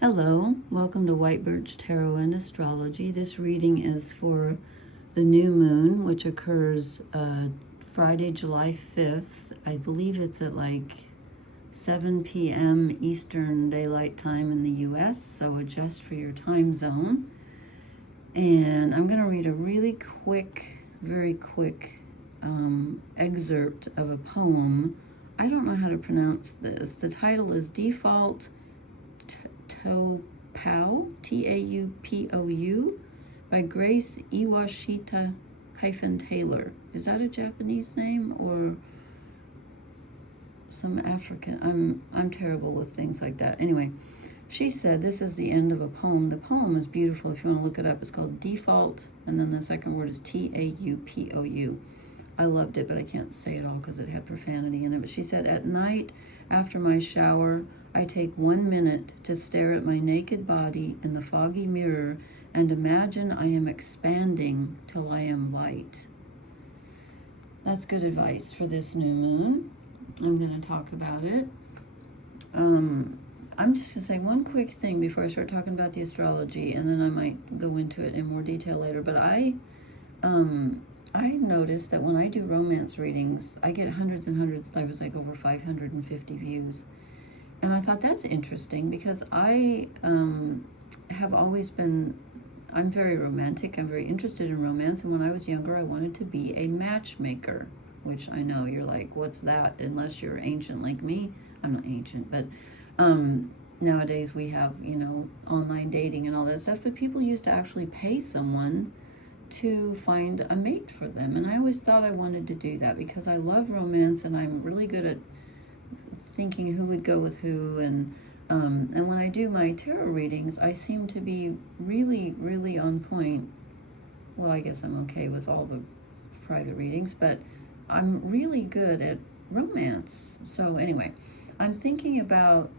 Hello, welcome to White Birch Tarot and Astrology. This reading is for the new moon, which occurs Friday, July 5th. I believe it's at like 7 p.m. Eastern Daylight Time in the U.S., so adjust for your time zone. And I'm going to read a really quick, very quick excerpt of a poem. I don't know how to pronounce this. The title is Default Taupou, T-A-U-P-O-U, by Grace Iwashita-Taylor. Is that a Japanese name or some African? I'm terrible with things like that. Anyway, she said this is the end of a poem. The poem is beautiful. If you want to look it up, it's called Default, and then the second word is T-A-U-P-O-U. I loved it, but I can't say it all because it had profanity in it. But she said, at night, after my shower, I take 1 minute to stare at my naked body in the foggy mirror and imagine I am expanding till I am light. That's good advice for this new moon. I'm going to talk about it. I'm just going to say one quick thing before I start talking about the astrology, and then I might go into it in more detail later. But I noticed that when I do romance readings, I get hundreds and hundreds. I was like over 550 views. And I thought that's interesting because I have always been, I'm very romantic. I'm very interested in romance. And when I was younger, I wanted to be a matchmaker, which I know you're like, what's that? Unless you're ancient like me. I'm not ancient, but nowadays we have, online dating and all that stuff. But people used to actually pay someone to find a mate for them. And I always thought I wanted to do that because I love romance and I'm really good at thinking who would go with who, and when I do my tarot readings, I seem to be really, really on point. Well, I guess I'm okay with all the private readings, but I'm really good at romance. So anyway, I'm thinking about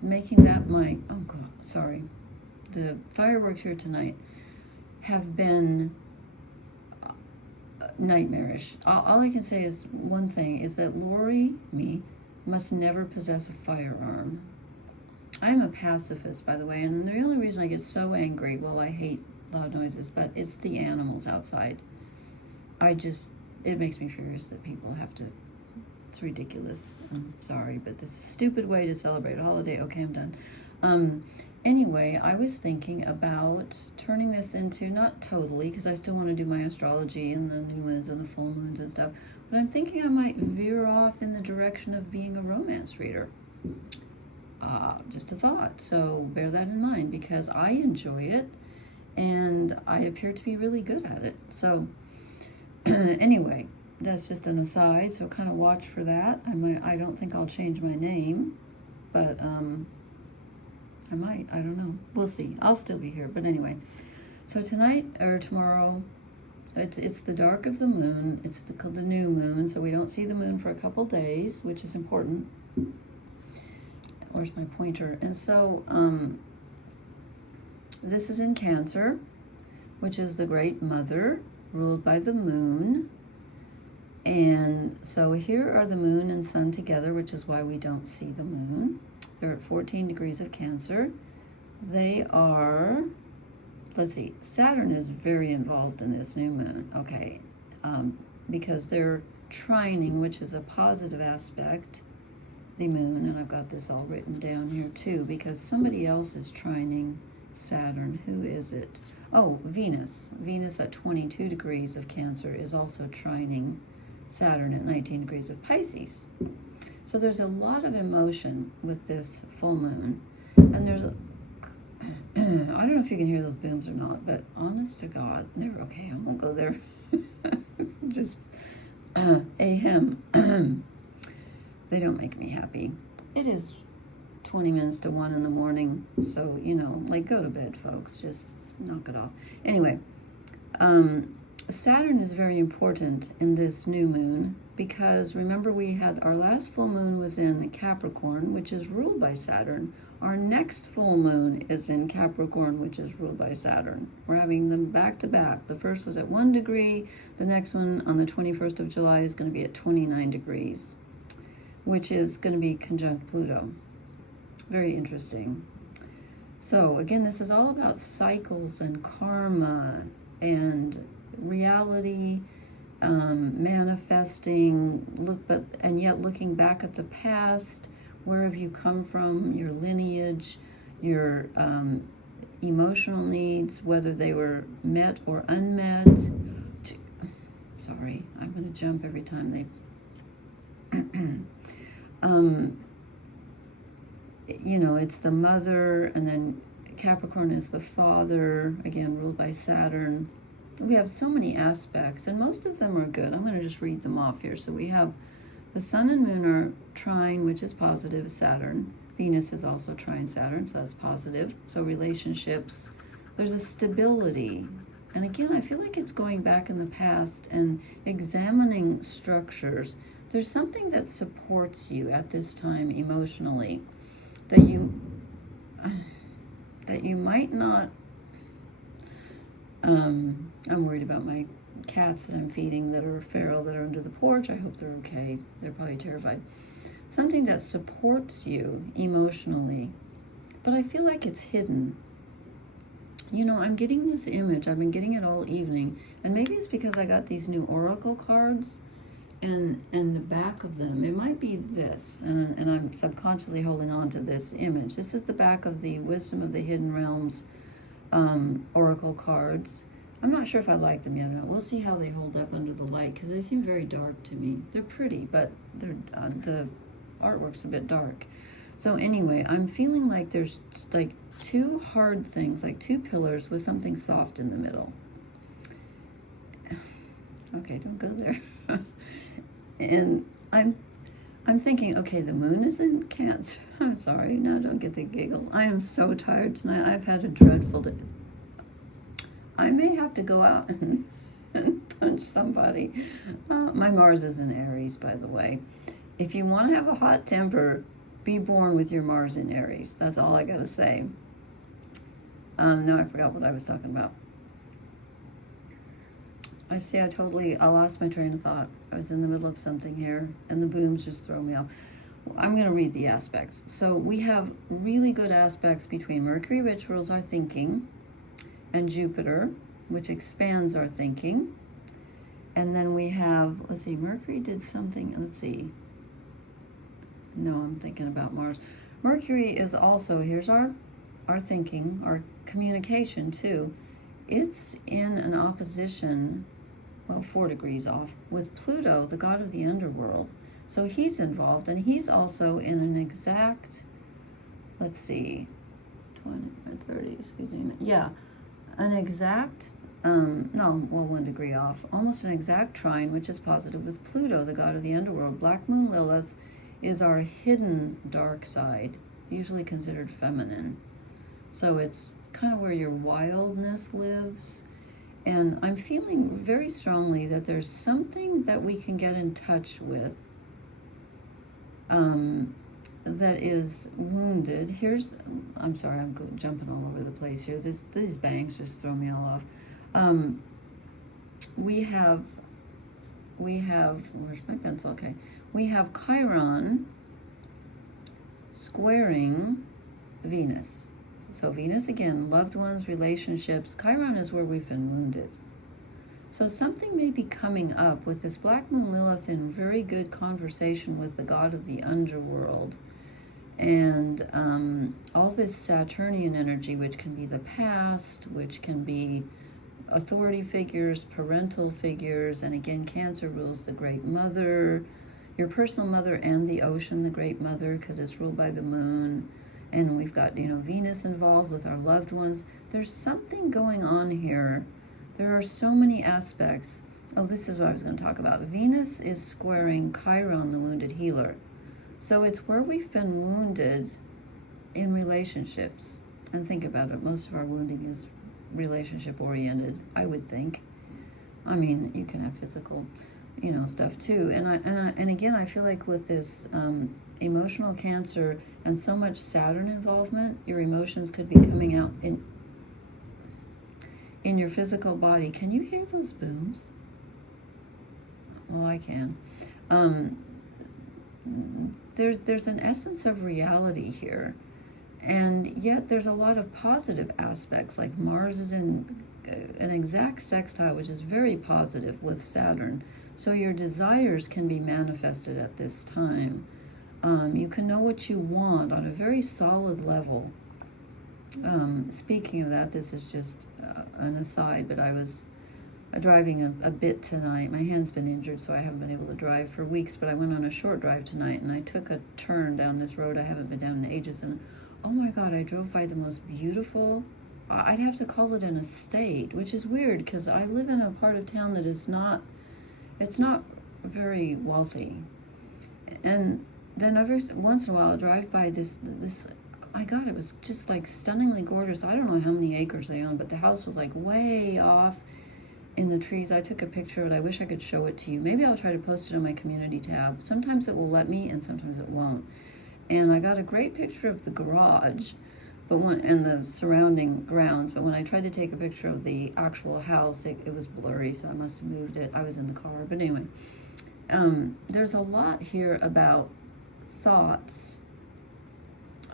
making that my, oh God, sorry. The fireworks here tonight have been nightmarish. All I can say is one thing, is that Lori, me, must never possess a firearm. I'm a pacifist, by the way, and the only reason I get so angry, well, I hate loud noises, but it's the animals outside. It makes me furious that people have to, it's ridiculous. I'm sorry, but this is a stupid way to celebrate a holiday. Okay, I'm done. Anyway, I was thinking about turning this into, not totally, because I still want to do my astrology and the new moons and the full moons and stuff, but I'm thinking I might veer off in the direction of being a romance reader. Just a thought. So bear that in mind because I enjoy it and I appear to be really good at it. So anyway, that's just an aside. So kind of watch for that. I don't think I'll change my name, but I might. I don't know. We'll see. I'll still be here. But anyway, so tonight or tomorrow, it's the dark of the moon. It's the new moon, so we don't see the moon for a couple days, which is important. Where's my pointer? And so this is in Cancer, which is the great mother, ruled by the moon. And so here are the moon and sun together, which is why we don't see the moon. They're at 14 degrees of Cancer. They are, let's see, Saturn is very involved in this new moon, okay, because they're trining, which is a positive aspect, the moon, and I've got this all written down here too, because somebody else is trining Saturn. Who is it? Oh, Venus. Venus at 22 degrees of Cancer is also trining Saturn at 19 degrees of Pisces. So there's a lot of emotion with this full moon, and there's I don't know if you can hear those booms or not, but honest to God, never. Okay, I won't go there. Just ahem. They don't make me happy. It is 20 minutes to 1 in the morning, so like go to bed, folks. Just knock it off. Anyway, Saturn is very important in this new moon because remember we had our last full moon was in Capricorn, which is ruled by Saturn. Our next full moon is in Capricorn, which is ruled by Saturn. We're having them back to back. The first was at 1 degree. The next one on the 21st of July is going to be at 29 degrees, which is going to be conjunct Pluto. Very interesting. So again, this is all about cycles and karma and reality, manifesting, and yet looking back at the past. Where have you come from? Your lineage, your emotional needs, whether they were met or unmet. Sorry, I'm going to jump every time they. You know, it's the mother, and then Capricorn is the father, again, ruled by Saturn. We have so many aspects, and most of them are good. I'm going to just read them off here. So we have the sun and moon are trine, which is positive, Saturn. Venus is also trine Saturn, so that's positive. So relationships, there's a stability. And again, I feel like it's going back in the past and examining structures. There's something that supports you at this time emotionally that you might not. I'm worried about my cats that I'm feeding that are feral, that are under the porch. I hope they're okay. They're probably terrified. Something that supports you emotionally, but I feel like it's hidden. You know, I'm getting this image. I've been getting it all evening, and maybe it's because I got these new oracle cards, and the back of them, it might be this, and I'm subconsciously holding on to this image. This is the back of the Wisdom of the Hidden Realms oracle cards. I'm not sure if I like them yet. We'll see how they hold up under the light, because they seem very dark to me. They're pretty, but they're the artwork's a bit dark. So anyway, I'm feeling like there's like two hard things, like two pillars with something soft in the middle. Okay, don't go there. And I'm thinking, okay, the moon is in Cancer. I'm sorry, now don't get the giggles. I am so tired tonight. I've had a dreadful day. I may have to go out and punch somebody. My Mars is in Aries, by the way. If you want to have a hot temper, be born with your Mars in Aries. That's all I gotta say. No, I forgot what I was talking about. I lost my train of thought. I was in the middle of something here, and the booms just throw me off. I'm going to read the aspects. So we have really good aspects between Mercury, which rules our thinking, and Jupiter, which expands our thinking. And then we have, let's see, Mercury did something, let's see. No, I'm thinking about Mars. Mercury is also, here's our thinking, our communication too. It's in an opposition, well, 4 degrees off, with Pluto, the god of the underworld. So he's involved, and he's also in an exact, let's see, 20 or 30, excuse me. Yeah, an exact, 1 degree off, almost an exact trine, which is positive with Pluto, the god of the underworld. Black Moon Lilith is our hidden dark side, usually considered feminine. So it's kind of where your wildness lives. And I'm feeling very strongly that there's something that we can get in touch with that is wounded. I'm sorry, I'm jumping all over the place here. These bangs just throw me all off. We have, where's my pencil? Okay. We have Chiron squaring Venus. So Venus, again, loved ones, relationships. Chiron is where we've been wounded. So something may be coming up with this Black Moon Lilith in very good conversation with the god of the underworld. And all this Saturnian energy, which can be the past, which can be authority figures, parental figures, and again, Cancer rules the Great Mother, your personal mother, and the ocean, the Great Mother, because it's ruled by the moon. And we've got, Venus involved with our loved ones. There's something going on here. There are so many aspects. Oh, this is what I was going to talk about. Venus is squaring Chiron, the wounded healer. So it's where we've been wounded in relationships. And think about it. Most of our wounding is relationship oriented, I would think. I mean, you can have physical, stuff too. And again, I feel like with this emotional Cancer and so much Saturn involvement, your emotions could be coming out in your physical body. Can you hear those booms? Well, I can. There's an essence of reality here, And yet there's a lot of positive aspects, like Mars is in an exact sextile, which is very positive with Saturn. So your desires can be manifested at this time. You can know what you want on a very solid level. Speaking of that, this is just an aside, but I was driving a bit tonight. My hand's been injured, so I haven't been able to drive for weeks, but I went on a short drive tonight, and I took a turn down this road I haven't been down in ages, and oh my God, I drove by the most beautiful, I'd have to call it an estate, which is weird because I live in a part of town that is not, it's not very wealthy. And then every once in a while I'll drive by this, my God, it was just like stunningly gorgeous. I don't know how many acres they own, but the house was like way off in the trees. I took a picture of it. I wish I could show it to you. Maybe I'll try to post it on my community tab. Sometimes it will let me and sometimes it won't. And I got a great picture of the garage, and the surrounding grounds, but when I tried to take a picture of the actual house, it was blurry, so I must have moved it. I was in the car, but anyway. There's a lot here about thoughts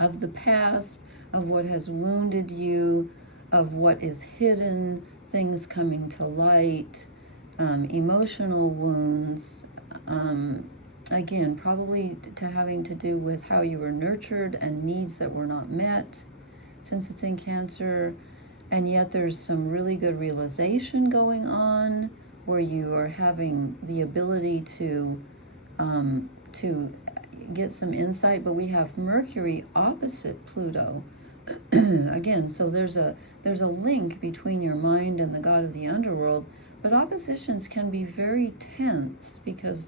of the past, of what has wounded you, of what is hidden, things coming to light, emotional wounds, again, probably having to do with how you were nurtured and needs that were not met, since it's in Cancer. And yet there's some really good realization going on where you are having the ability to get some insight. But we have Mercury opposite Pluto again, so there's a link between your mind and the god of the underworld, but oppositions can be very tense because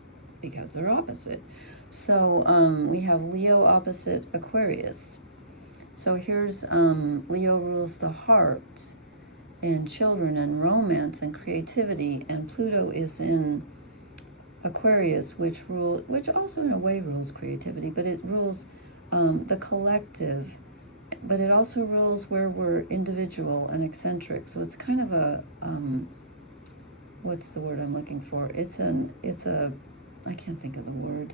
they're opposite. So we have Leo opposite Aquarius. So here's Leo rules the heart and children and romance and creativity, and Pluto is in Aquarius, which also in a way rules creativity, but it rules the collective, but it also rules where we're individual and eccentric. So it's kind of a what's the word I'm looking for? It's a I can't think of the word.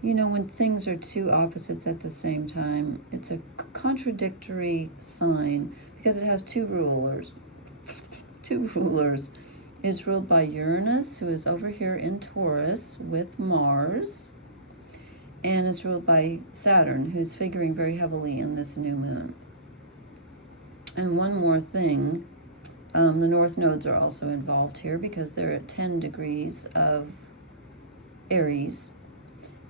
You know, when things are two opposites at the same time, it's a contradictory sign because it has two rulers. Two rulers. It's ruled by Uranus, who is over here in Taurus with Mars, and it's ruled by Saturn, who's figuring very heavily in this new moon. And one more thing, the north nodes are also involved here because they're at 10 degrees of Aries.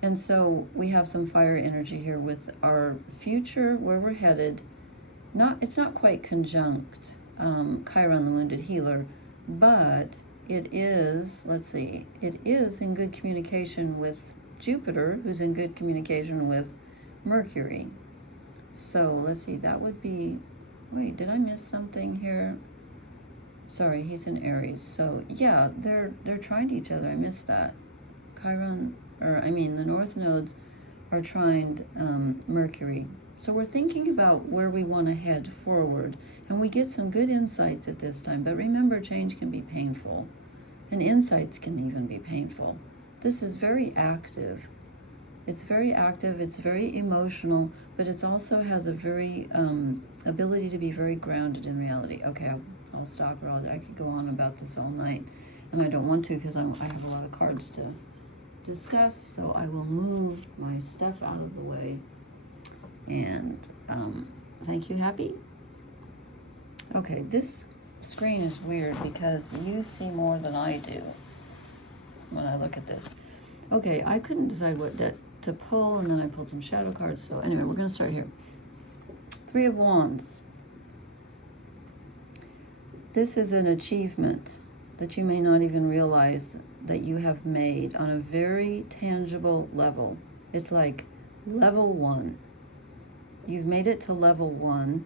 And so we have some fire energy here with our future, where we're headed. It's not quite conjunct Chiron, the wounded healer, but it is, it is in good communication with Jupiter, who's in good communication with Mercury. So let's see, that would be, wait, did I miss something here? Sorry, he's in Aries. So yeah, they're trying to each other. I missed that. Chiron, the north nodes are trined Mercury. So we're thinking about where we want to head forward, and we get some good insights at this time. But remember, change can be painful, and insights can even be painful. This is very active. It's very active, it's very emotional, but it also has a very ability to be very grounded in reality. Okay, I'll stop, or I could go on about this all night, and I don't want to because I have a lot of cards to discuss, so I will move my stuff out of the way. And thank you, Happy. Okay, this screen is weird because you see more than I do when I look at this. Okay, I couldn't decide what to pull, and then I pulled some shadow cards. So anyway, we're going to start here. Three of Wands. This is an achievement that you may not even realize that you have made on a very tangible level. It's like level 1. You've made it to level 1,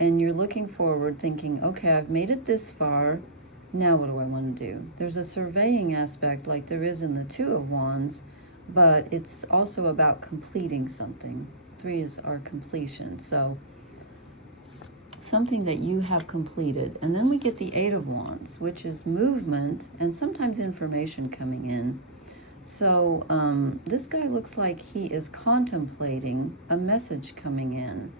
and you're looking forward thinking, okay, I've made it this far. Now what do I want to do? There's a surveying aspect like there is in the Two of Wands, but it's also about completing something. 3 is our completion. So something that you have completed. And then we get the 8 of Wands, which is movement and sometimes information coming in. So this guy looks like he is contemplating a message coming in.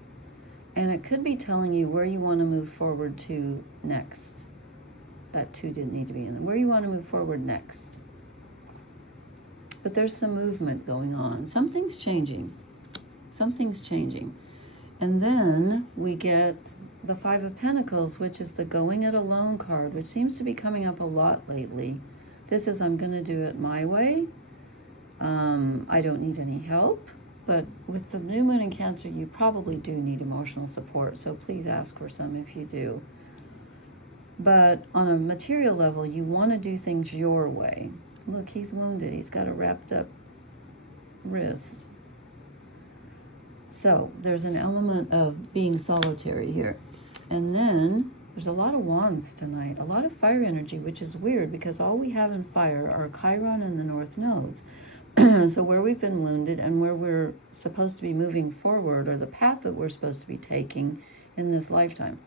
And it could be telling you where you want to move forward to next. That 2 didn't need to be in there. Where you want to move forward next. But there's some movement going on. Something's changing. Something's changing. And then we get the 5 of Pentacles, which is the going it alone card, which seems to be coming up a lot lately. This is, I'm going to do it my way. I don't need any help. But with the new moon in Cancer, you probably do need emotional support. So please ask for some if you do. But on a material level, you want to do things your way. Look, he's wounded. He's got a wrapped up wrist. So there's an element of being solitary here. And then there's a lot of wands tonight, a lot of fire energy, which is weird because all we have in fire are Chiron and the North Nodes. So where we've been wounded and where we're supposed to be moving forward, or the path that we're supposed to be taking in this lifetime.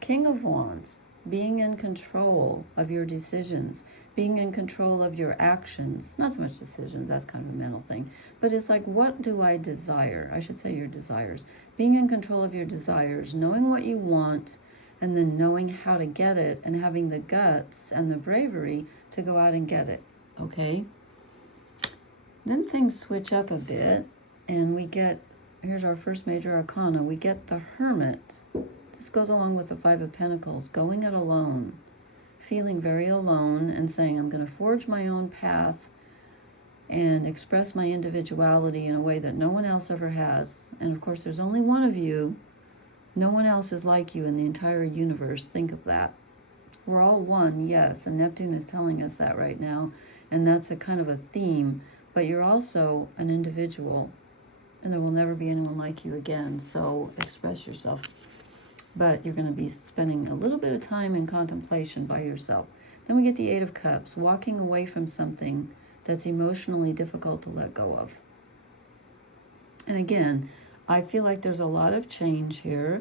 King of Wands, being in control of your decisions, being in control of your actions. Not so much decisions, that's kind of a mental thing. But it's like, what do I desire? I should say your desires. Being in control of your desires, knowing what you want, and then knowing how to get it, and having the guts and the bravery to go out and get it, okay? Then things switch up a bit, and we get, here's our first major arcana, we get the Hermit. This goes along with the 5 of Pentacles, going it alone, feeling very alone and saying, I'm going to forge my own path and express my individuality in a way that no one else ever has. And of course, there's only one of you. No one else is like you in the entire universe. Think of that. We're all one, yes, and Neptune is telling us that right now, and that's a kind of a theme. But you're also an individual, and there will never be anyone like you again, so express yourself. But you're going to be spending a little bit of time in contemplation by yourself. Then we get the 8 of Cups, walking away from something that's emotionally difficult to let go of. And again, I feel like there's a lot of change here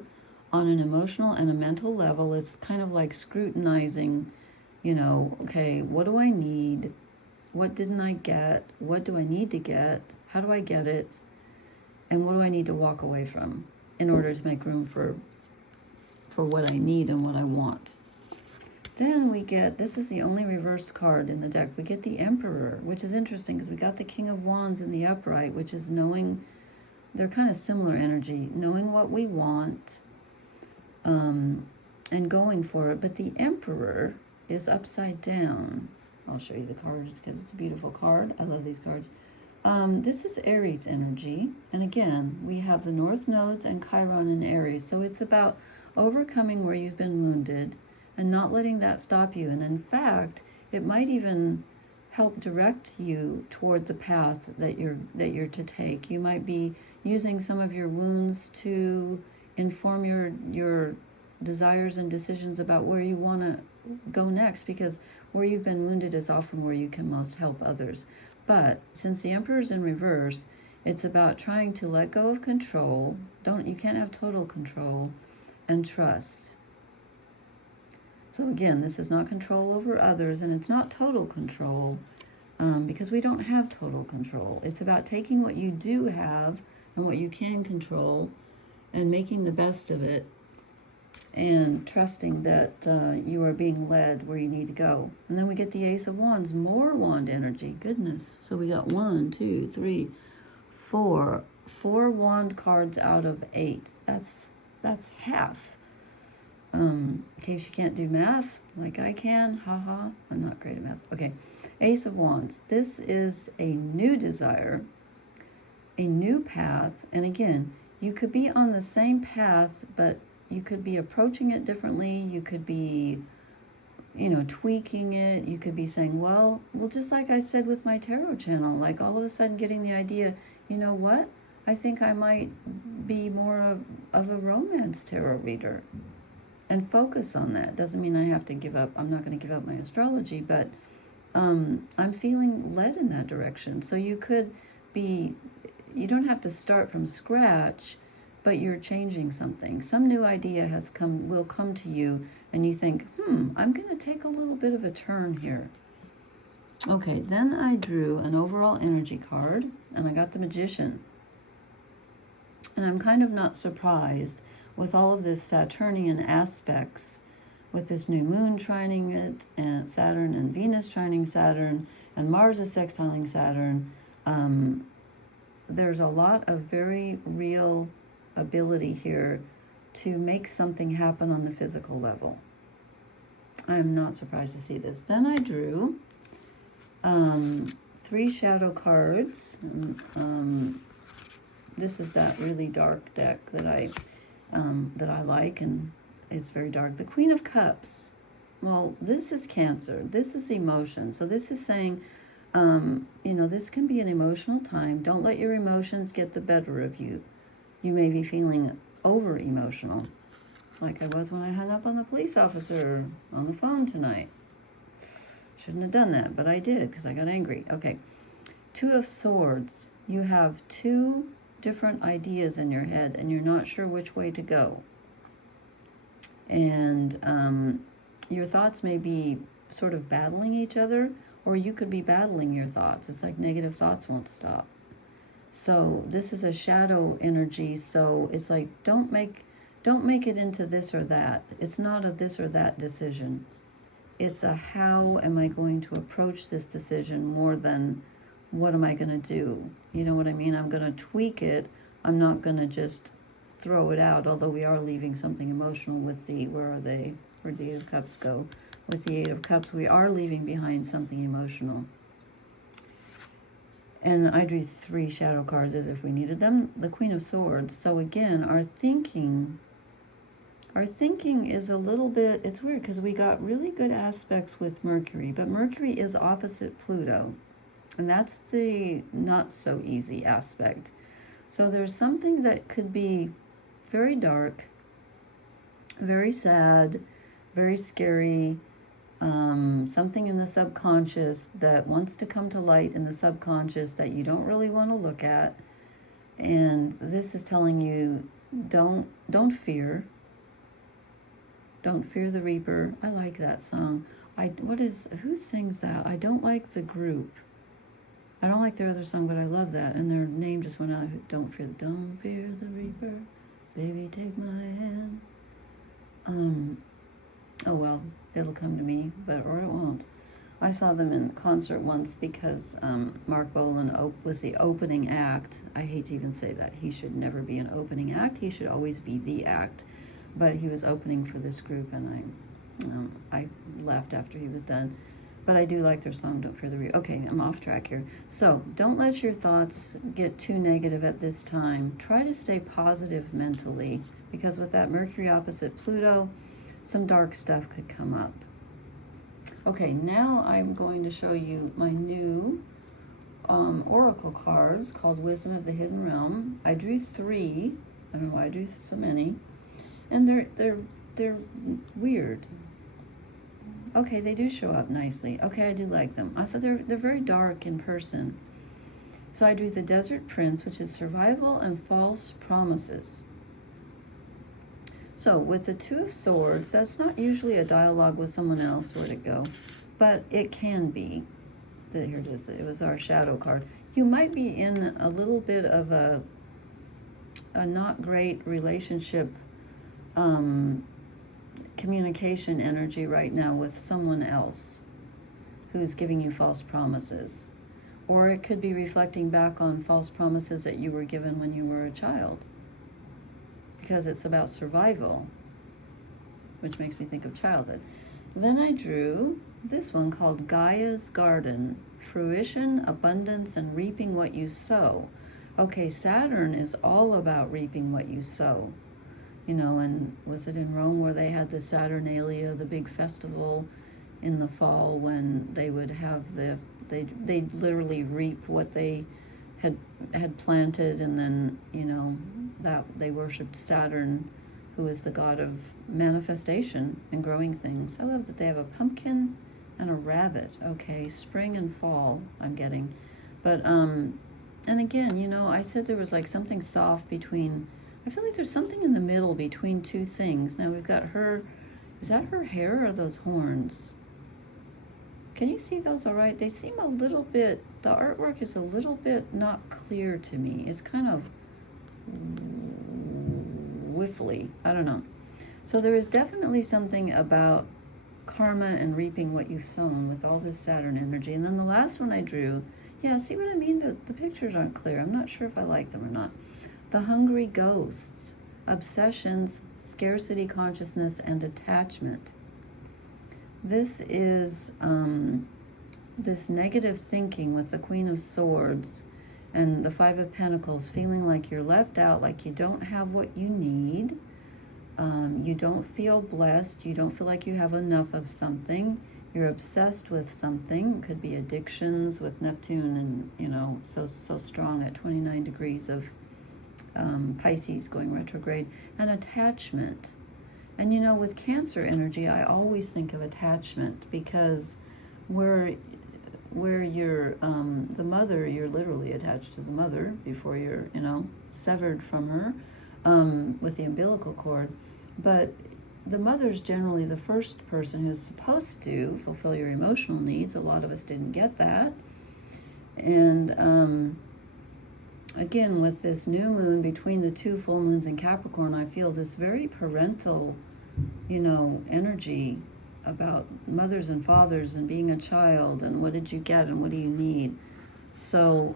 on an emotional and a mental level. It's kind of like scrutinizing, you know, okay, what do I need? What didn't I get? What do I need to get? How do I get it? And what do I need to walk away from in order to make room for what I need and what I want? Then we get, this is the only reverse card in the deck, we get the Emperor, which is interesting because we got the King of Wands in the upright, which is knowing, they're kind of similar energy, knowing what we want and going for it. But the Emperor is upside down. I'll show you the card because it's a beautiful card. I love these cards. This is Aries energy. And again, we have the North Nodes and Chiron in Aries. So it's about overcoming where you've been wounded and not letting that stop you. And in fact, it might even help direct you toward the path that you're to take. You might be using some of your wounds to inform your desires and decisions about where you want to go next, because where you've been wounded is often where you can most help others. But since the Emperor's in reverse, it's about trying to let go of control. You can't have total control, and trust. So again, this is not control over others, and it's not total control, because we don't have total control. It's about taking what you do have and what you can control and making the best of it, and trusting that you are being led where you need to go. And then we get the Ace of Wands, more wand energy. Goodness. So we got 1, 2, 3, 4. 4 wand cards out of 8. That's half. In case you can't do math like I can, haha, I'm not great at math. Okay, Ace of Wands. This is a new desire, a new path, and again, you could be on the same path, but you could be approaching it differently. You could be, tweaking it. You could be saying, well, just like I said with my tarot channel, like all of a sudden getting the idea, you know what? I think I might be more of a romance tarot reader and focus on that. Doesn't mean I have to give up. I'm not going to give up my astrology, but I'm feeling led in that direction. So you could be, you don't have to start from scratch, but you're changing something. Some new idea will come to you, and you think, I'm going to take a little bit of a turn here. Okay, then I drew an overall energy card, and I got the Magician. And I'm kind of not surprised with all of this Saturnian aspects, with this new moon trining it, and Saturn and Venus trining Saturn, and Mars is sextiling Saturn. There's a lot of very real ability here to make something happen on the physical level. I'm not surprised to see this. Then I drew 3 shadow cards. This is that really dark deck that I like, and it's very dark. The Queen of Cups. Well, this is Cancer. This is emotion. So this is saying, you know, this can be an emotional time. Don't let your emotions get the better of you. You may be feeling over emotional, like I was when I hung up on the police officer on the phone tonight. Shouldn't have done that, but I did because I got angry. Okay. 2 of Swords. You have 2 different ideas in your head and you're not sure which way to go. And your thoughts may be sort of battling each other, or you could be battling your thoughts. It's like negative thoughts won't stop. So this is a shadow energy, so it's like don't make it into this or that. It's not a this or that decision. It's a how am I going to approach this decision more than what am I going to do? You know what I mean? I'm going to tweak it. I'm not going to just throw it out, although we are leaving something emotional with the, where are they? Where'd the 8 of Cups go? With the 8 of Cups, we are leaving behind something emotional. And I drew 3 shadow cards as if we needed them. The Queen of Swords. So again, our thinking is a little bit, it's weird because we got really good aspects with Mercury, but Mercury is opposite Pluto. And that's the not so easy aspect. So there's something that could be very dark, very sad, very scary, something in the subconscious that wants to come to light in the subconscious that you don't really want to look at. And this is telling you, don't fear. Don't fear the Reaper. I like that song. Who sings that? I don't like the group. I don't like their other song, but I love that. And their name just went out. Don't fear the Reaper. Baby, take my hand. Oh well, it'll come to me, or it won't. I saw them in concert once because Mark Bolan was the opening act. I hate to even say that. He should never be an opening act. He should always be the act. But he was opening for this group, and I left after he was done. But I do like their song, Don't Fear the Reaper. Okay, I'm off track here. So don't let your thoughts get too negative at this time. Try to stay positive mentally, because with that Mercury opposite Pluto, some dark stuff could come up. Okay, now I'm going to show you my new oracle cards called Wisdom of the Hidden Realm. I drew 3. I don't know why I drew so many. And they're weird. Okay, they do show up nicely. Okay, I do like them. I thought they're very dark in person. So I drew the Desert Prince, which is survival and false promises. So with the 2 of Swords, that's not usually a dialogue with someone else, where'd it go? But it can be. Here it is. It was our shadow card. You might be in a little bit of a not great relationship communication energy right now with someone else who's giving you false promises. Or it could be reflecting back on false promises that you were given when you were a child, because it's about survival, which makes me think of childhood. Then I drew this one called Gaia's Garden, fruition, abundance, and reaping what you sow. Okay, Saturn is all about reaping what you sow. You know, and was it in Rome where they had the Saturnalia, the big festival in the fall when they would have they'd literally reap what they had planted, and then, you know, that they worshipped Saturn, who is the god of manifestation and growing things. I love that they have a pumpkin and a rabbit. Okay, spring and fall I'm getting. But and again, you know, I said there was like something soft between, I feel like there's something in the middle between 2 things. Now we've got her, is that her hair or those horns? Can you see those all right? They seem a little bit, the artwork is a little bit not clear to me. It's kind of whiffly. I don't know. So there is definitely something about karma and reaping what you've sown with all this Saturn energy. And then the last one I drew, yeah, see what I mean? The pictures aren't clear. I'm not sure if I like them or not. The hungry ghosts, obsessions, scarcity consciousness, and attachment. This is this negative thinking with the Queen of Swords and the Five of Pentacles, feeling like you're left out, like you don't have what you need. You don't feel blessed. You don't feel like you have enough of something. You're obsessed with something. It could be addictions with Neptune and, you know, so strong at 29 degrees of Pisces going retrograde. And attachment. And, you know, with Cancer energy, I always think of attachment because where you're the mother, you're literally attached to the mother before you're, you know, severed from her with the umbilical cord. But the mother's generally the first person who's supposed to fulfill your emotional needs. A lot of us didn't get that. And again, with this new moon between the two full moons in Capricorn, I feel this very parental, you know, energy about mothers and fathers and being a child and what did you get and what do you need. So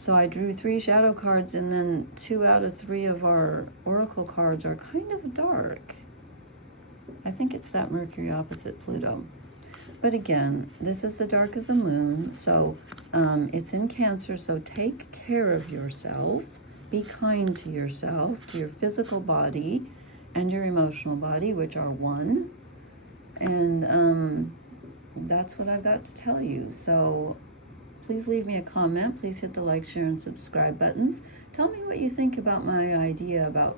so I drew 3 shadow cards, and then 2 out of 3 of our oracle cards are kind of dark. I think it's that Mercury opposite Pluto. But again, this is the dark of the moon, so it's in Cancer, so take care of yourself. Be kind to yourself, to your physical body and your emotional body, which are one. And that's what I've got to tell you. So please leave me a comment. Please hit the like, share, and subscribe buttons. Tell me what you think about my idea about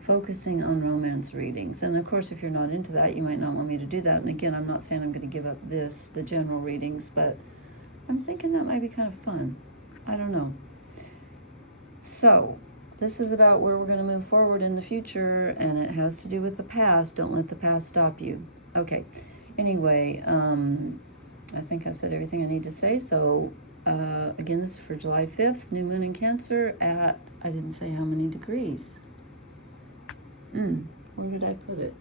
focusing on romance readings. And of course, if you're not into that, you might not want me to do that. And again, I'm not saying I'm going to give up the general readings, but I'm thinking that might be kind of fun. I don't know. So this is about where we're going to move forward in the future, and it has to do with the past. Don't let the past stop you. Okay. Anyway, I think I've said everything I need to say. So again, this is for July 5th, new moon in Cancer at, I didn't say how many degrees. Where did I put it?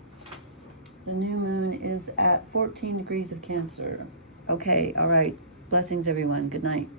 The new moon is at 14 degrees of Cancer. Okay, all right. Blessings, everyone. Good night.